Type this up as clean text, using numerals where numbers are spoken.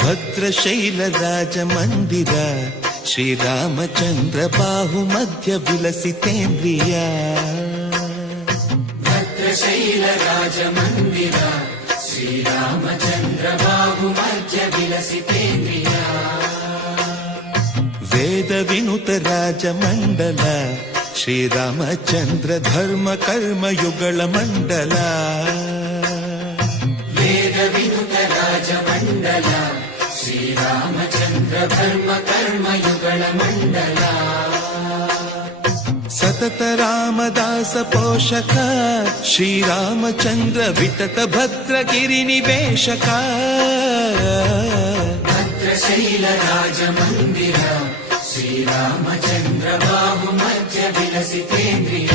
ಭದ್ರಶೈಲ ರಾಜ ಮಂದಿರ ಶ್ರೀರಾಮಚಂದ್ರ ಬಾಹು ಮಧ್ಯ ವಿಲಸಿತೇಂದ್ರಿಯ. ಭದ್ರಶೈಲ ರಾಜ ಮಂದಿರ ಶ್ರೀರಾಮಚಂದ್ರ ಬಾಹು ಮಧ್ಯ ವಿಲಸಿತೇಂದ್ರಿಯ. ವೇದ ವಿನುತ ರಾಜ ಮಂಡಲ ಶ್ರೀರಾಮಚಂದ್ರ ಧರ್ಮ ಕರ್ಮ ಯುಗಳ ಮಂಡಲ. ವೇದ ವಿನುತ ರಾಜ ಮಂಡಲ ಶ್ರೀರಾಮಚಂದ್ರ ಧರ್ಮ ಕರ್ಮ ಯುಗಳ ಮಂಡಲ. ಸತತ ರಾಮದಾಸ ಪೋಷಕ ಶ್ರೀರಾಮಚಂದ್ರ ವಿತತ ಭದ್ರಗಿರಿ ನಿವೇಶಕ. ಭದ್ರಶೈಲ ರಾಜ ಮಂದಿರ ಶ್ರೀರಾಮಚಂದ್ರ ಬಾಹು ಮಧ್ಯ ವಿಲಸಿತೇಂದ್ರಿಯ.